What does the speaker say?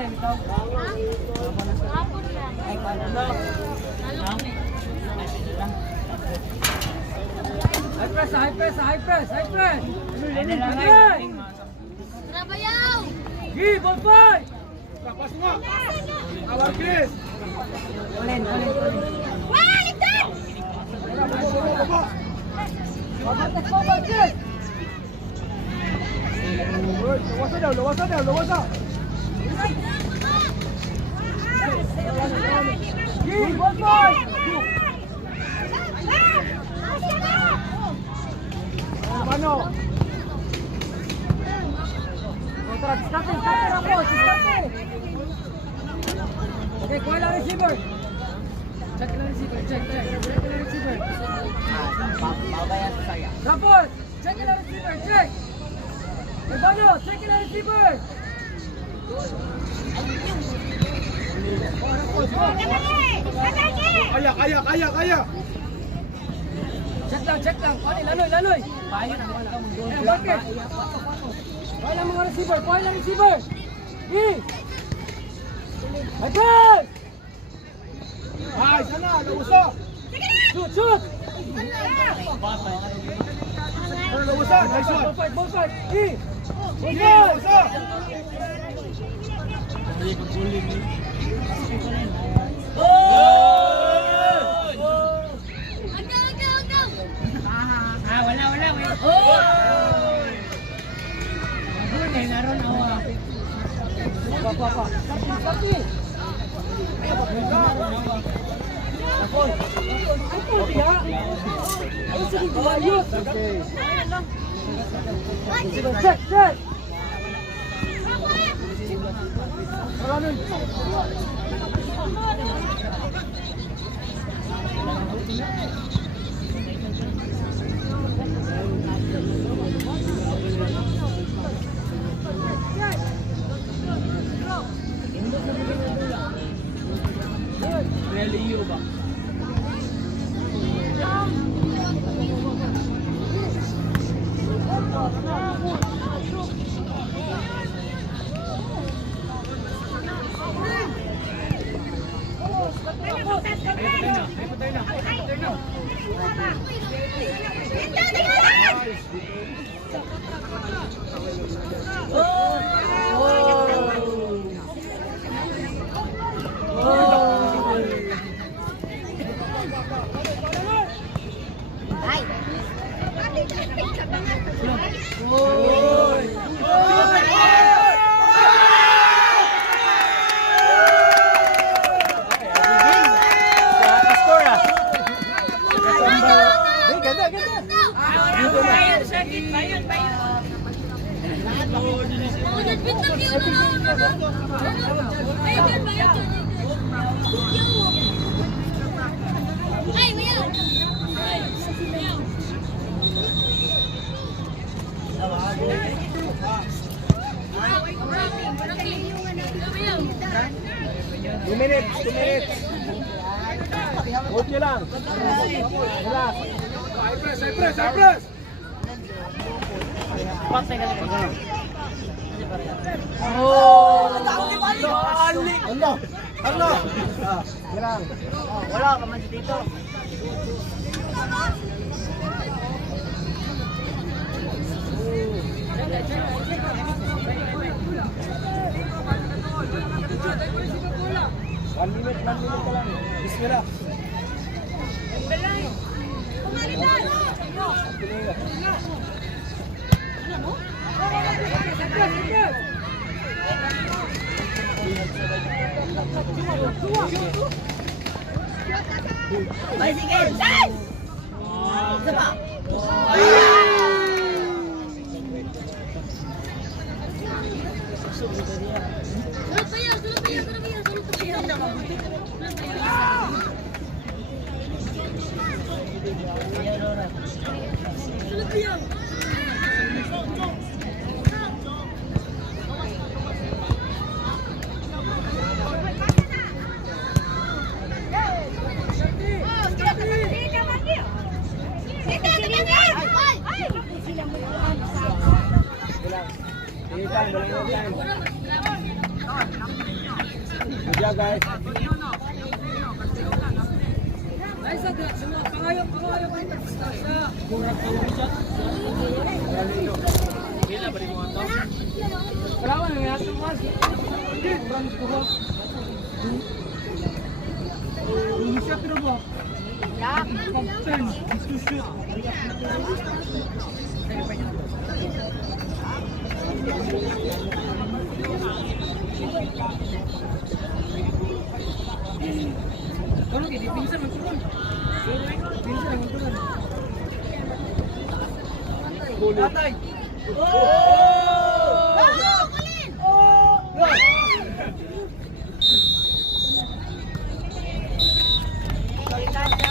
High press. Trabayaw! Give, ball fight! Tapos mo! Awar Chris! Baliktad! Baba, Chris! Lawasa! Give, ball fight! Mano! Starter ako! Okay, kuha lang receiver! Check lang receiver. Tapos, check lang receiver, check! Ibano, check lang receiver! Kaya! Check lang. Laloy. Bakit? Kuha lang mga receiver. Agad! Ay, sana! Lawasa! Shoot! Lawasa! Nice one! Ball fight! Lawasa! Check! Relio ba? Two minutes. Hold nyo lang. Relax. High press. Ano? Lang. Wala ka man dito. One minute ka lang. Bismillah. Bicycle! Isa pa! Sunod pa yan! Time. Yeah, guys. Ay, sa semua pangayo kayo sa kurang kayo chat. Berapa nih ya tuh mas? Kurang kurang. Bisa terus Ya. kapten diskusi. Kalau di pinsan menturun. Pinsan menturun. Tatay. Colin!